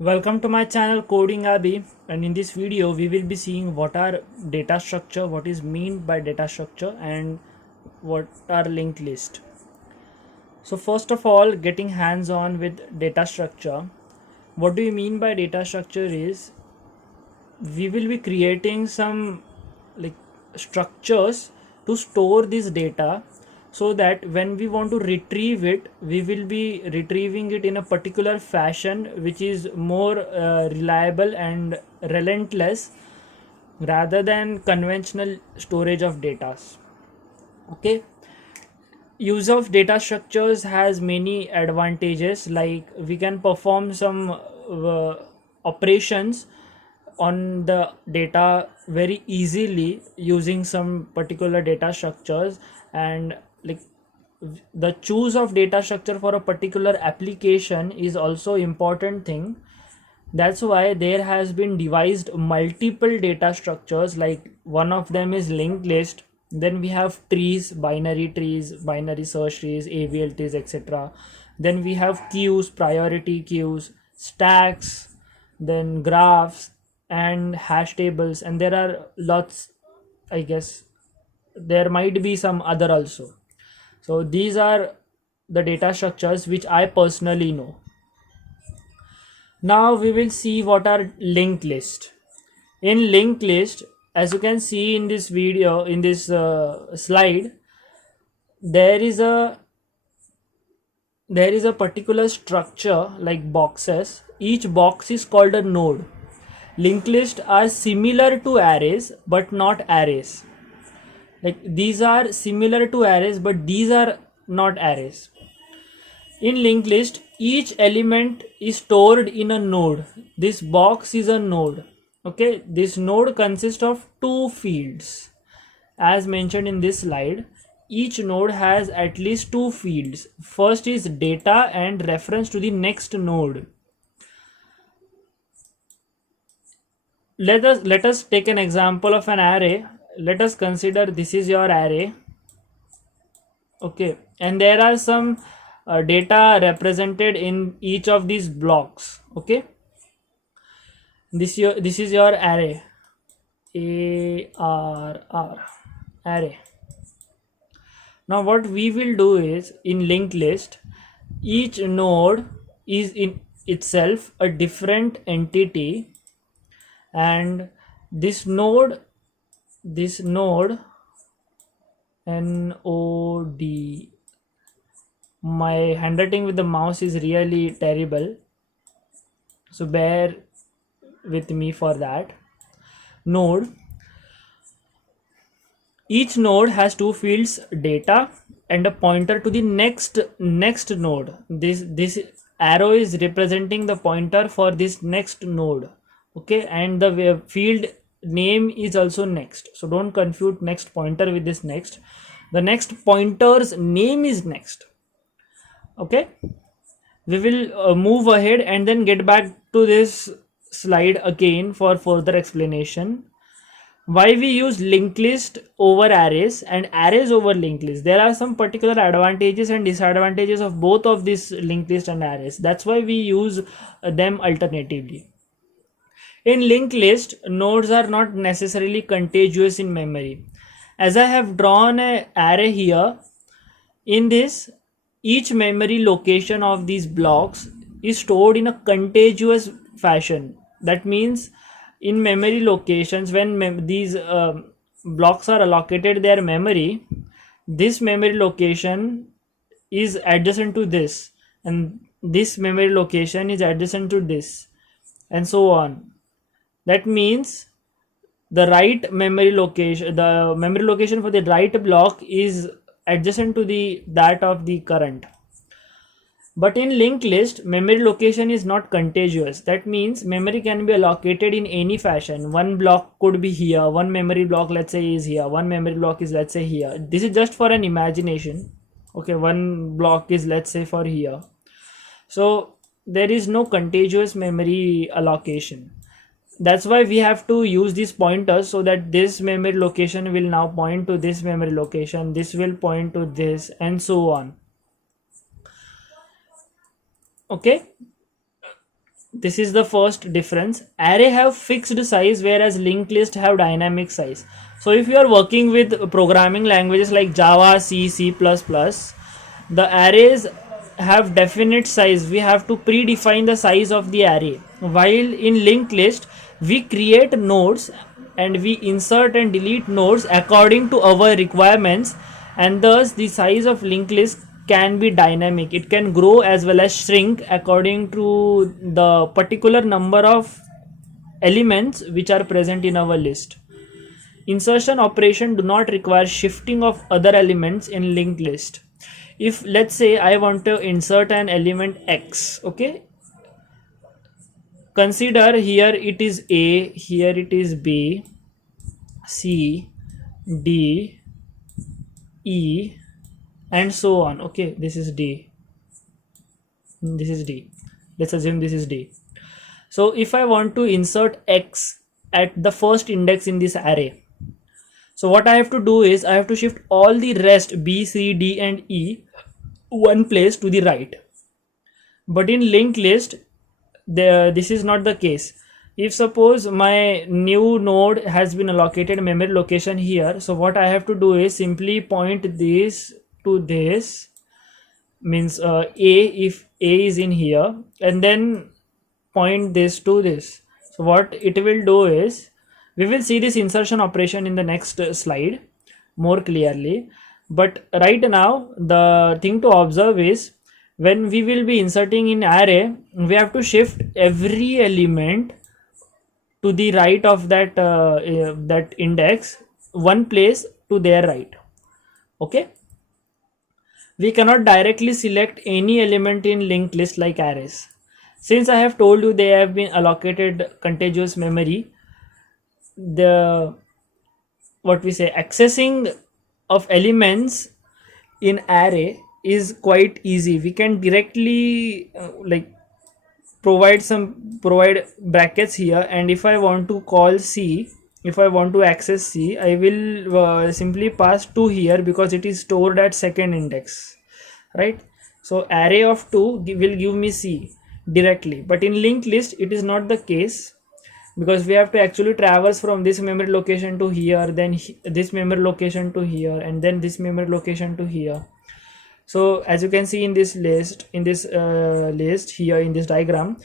Welcome to my channel Coding Abby, and in this video we will be seeing what are data structure, what is meant by data structure, and what are linked list. So first of all, getting hands on with data structure. What do you mean by data structure is we will be creating some like structures to store this data, so that when we want to retrieve it, we will be retrieving it in a particular fashion which is more reliable and relentless rather than conventional storage of data. Okay, use of data structures has many advantages, like we can perform some operations on the data very easily using some particular data structures. And like the choose of data structure for a particular application is also important thing. That's why there has been devised multiple data structures, like one of them is linked list. Then we have trees, binary search trees, AVL trees, etc. Then we have queues, priority queues, stacks, then graphs and hash tables, and there are lots. I guess there might be some other also. So these are the data structures which I personally know. Now we will see what are linked list. In linked list, as you can see in this video, in this slide, there is a particular structure like boxes. Each box is called a node. Linked lists are similar to arrays but not arrays. Like these are similar to arrays but these are not arrays. In linked list, each element is stored in a node. This box is a node. Okay, this node consists of two fields. As mentioned in this slide, each node has at least two fields. First is data and reference to the next node. Let us take an example of an array. Let us consider this is your array. Okay, and there are some data represented in each of these blocks. Okay, this is your array, array. Now what we will do is, in linked list, each node is in itself a different entity, and this node node, my handwriting with the mouse is really terrible, so bear with me for that. Each node has two fields, data and a pointer to the next node. This arrow is representing the pointer for this next node. Okay, and the field name is also next, so don't confuse next pointer with this next. The next pointer's name is next. Okay, we will move ahead and then get back to this slide again for further explanation. Why we use linked list over arrays and arrays over linked list? There are some particular advantages and disadvantages of both of these linked list and arrays. That's why we use them alternatively. In linked list, nodes are not necessarily contiguous in memory. As I have drawn an array here, in this, each memory location of these blocks is stored in a contiguous fashion. That means in memory locations, when these blocks are allocated their memory, this memory location is adjacent to this, and this memory location is adjacent to this, and so on. That means the memory location for the right block is adjacent to that of the current. But in linked list, memory location is not contiguous. That means memory can be allocated in any fashion. One block could be here, one memory block, let's say, is here, one memory block is, let's say, here. This is just for an imagination. Okay, one block is, let's say, for here. So there is no contiguous memory allocation. That's why we have to use these pointers, so that this memory location will now point to this memory location, this will point to this, and so on. Okay, This is the first difference. Array have fixed size, whereas linked list have dynamic size. So if you are working with programming languages like Java, C, C++, the arrays have definite size. We have to predefine the size of the array. While in linked list, we create nodes and we insert and delete nodes according to our requirements, and thus the size of linked list can be dynamic. It can grow as well as shrink according to the particular number of elements which are present in our list. Insertion operation do not require shifting of other elements in linked list. If let's say I want to insert an element X, okay, consider here it is A, here it is B, C, D, E, and so on. Okay, this is D, this is D, let's assume this is D. So if I want to insert X at the first index in this array, so what I have to do is I have to shift all the rest B, C, D and E one place to the right. But in linked list, this is not the case. If suppose my new node has been allocated memory location here, so what I have to do is simply point this to this, means A, if A is in here, and then point this to this. So what it will do is, we will see this insertion operation in the next slide more clearly, but right now the thing to observe is, when we will be inserting in array, we have to shift every element to the right of that that index one place to their right. Okay, we cannot directly select any element in linked list like arrays. Since I have told you they have been allocated contiguous memory, the what we say accessing of elements in array is quite easy. We can directly like provide brackets here, and if I want to call C, if I want to access C, I will simply pass 2 here because it is stored at second index, right? So array of 2 will give me C directly, but in linked list it is not the case, because we have to actually traverse from this memory location to here, then this memory location to here, and then this memory location to here. So as you can see in this list, list here in this diagram,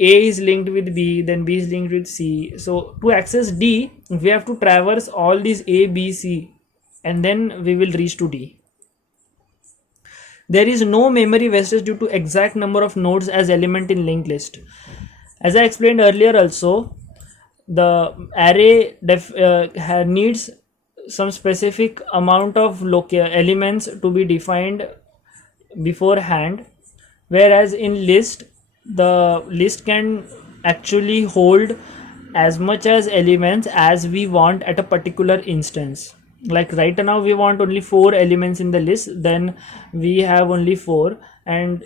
A is linked with B, then B is linked with C. So to access D, we have to traverse all these A, B, C, and then we will reach to D. There is no memory wastage due to exact number of nodes as element in linked list. As I explained earlier also, the array needs some specific amount of elements to be defined beforehand, whereas in list, the list can actually hold as much as elements as we want at a particular instance. Like right now we want only 4 elements in the list, then we have only 4, and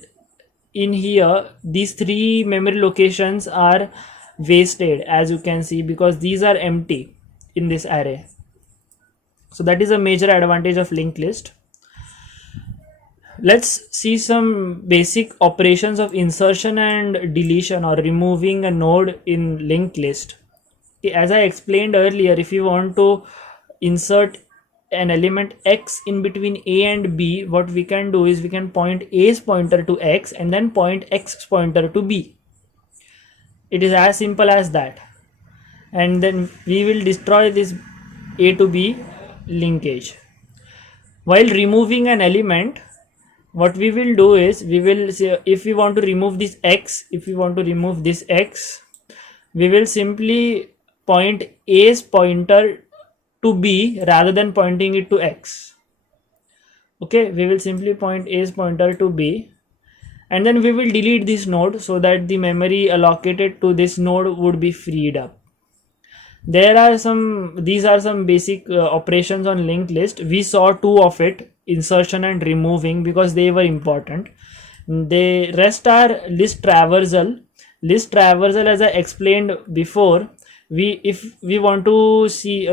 in here these 3 memory locations are wasted, as you can see, because these are empty in this array. So that is a major advantage of linked list. Let's see some basic operations of insertion and deletion, or removing a node in linked list. As I explained earlier, if you want to insert an element X in between A and B, what we can do is we can point A's pointer to X and then point X's pointer to B. It is as simple as that, and then we will destroy this A to B linkage. While removing an element, what we will do is, we will say, if we want to remove this X, we will simply point A's pointer to B rather than pointing it to X. Okay, we will simply point A's pointer to B, and then we will delete this node so that the memory allocated to this node would be freed up. These are some basic operations on linked list. We saw 2 of it, insertion and removing, because they were important. The rest are list traversal. List traversal, as I explained before, if we want to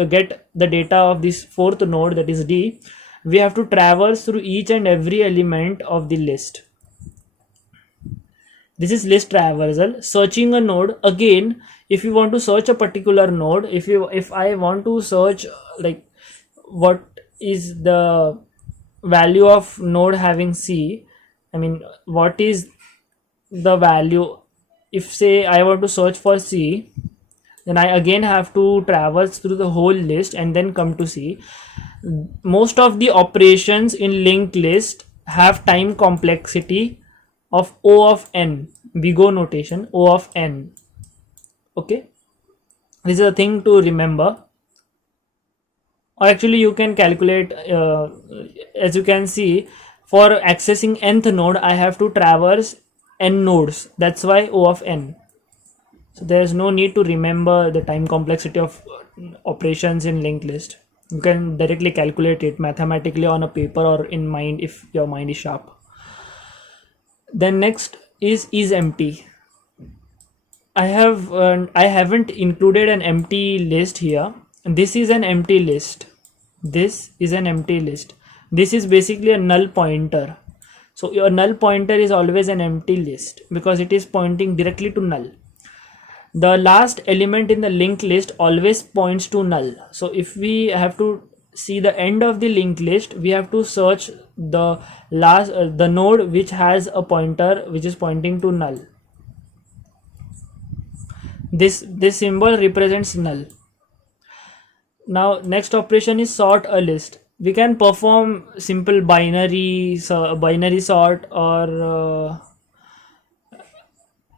get the data of this 4th node, that is D, we have to traverse through each and every element of the list. This is list traversal. Searching a node, again, if you want to search a particular node, if I want to search like what is the value of node having C, I mean what is the value, if say I want to search for C, then I again have to traverse through the whole list and then come to C. Most of the operations in linked list have time complexity of O of n, big O notation, O of n. Okay, this is a thing to remember. Or actually you can calculate, as you can see, for accessing nth node I have to traverse n nodes, that's why O of n. So there is no need to remember the time complexity of operations in linked list. You can directly calculate it mathematically on a paper or in mind if your mind is sharp. Then next is empty. I haven't included an empty list here. This is an empty list. This is an empty list. This is basically a null pointer. So your null pointer is always an empty list because it is pointing directly to null. The last element in the linked list always points to null. So if we have to see the end of the linked list, we have to search the last the node which has a pointer which is pointing to null. This symbol represents null. Now next operation is sort a list. We can perform simple binary sort or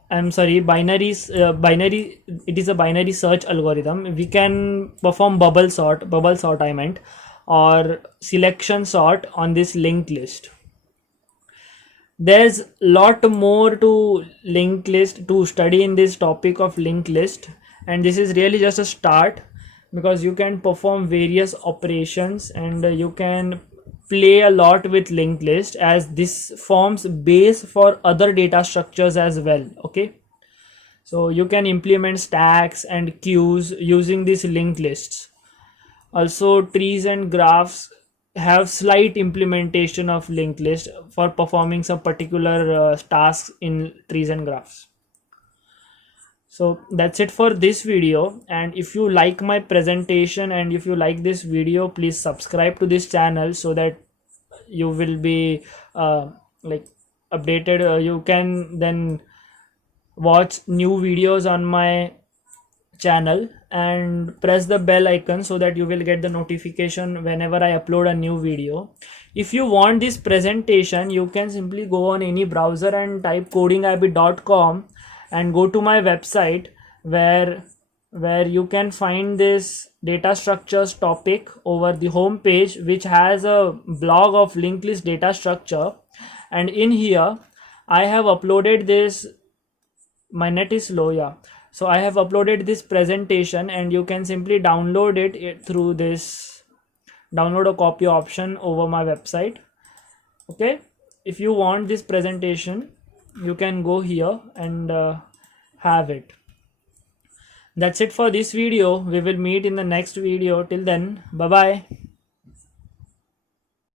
binary. It is a binary search algorithm. We can perform bubble sort I meant, or selection sort on this linked list. There's lot more to linked list to study in this topic of linked list, and this is really just a start because you can perform various operations and you can play a lot with linked list, as this forms base for other data structures as well. Okay, so you can implement stacks and queues using these linked lists. Also trees and graphs have slight implementation of linked list for performing some particular tasks in trees and graphs. So that's it for this video, and if you like my presentation and if you like this video, please subscribe to this channel so that you will be like updated. You can then watch new videos on my channel and press the bell icon so that you will get the notification whenever I upload a new video. If you want this presentation, you can simply go on any browser and type codingabby.com and go to my website where you can find this data structures topic over the home page, which has a blog of linked list data structure, and in here I have uploaded this. My net is slow, yeah. So I have uploaded this presentation and you can simply download it through this download a copy option over my website. Okay, if you want this presentation, you can go here and have it. That's it for this video. We will meet in the next video. Till then, bye bye.